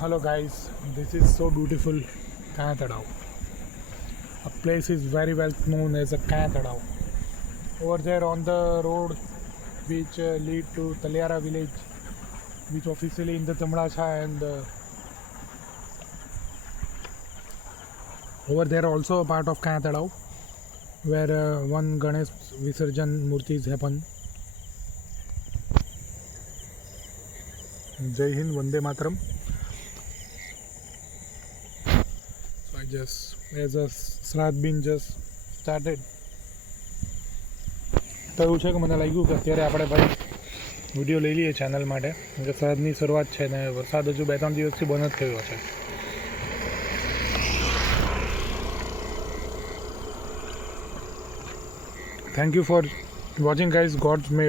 Hello guys, this is so beautiful Kanatadao. A place is very well known as a Kanatadao. Over there on the road which lead to Taliara village, which officially in the Tamlacha, and over there also a part of Kanatadao where one Ganesh Visarjan Murtis happen. Jai Hind, Vande Mataram. So I just, as a Shraddh been just started, તો એવું છે કે મને લાગ્યું કે અત્યારે આપણે ભાઈ વિડીયો લઈ લઈએ ચેનલ માટે, કે શ્રાદ્ધની શરૂઆત છે ને વરસાદ હજુ 2-3 દિવસથી બંધ જ થયો છે. Thank you for watching guys. Gods May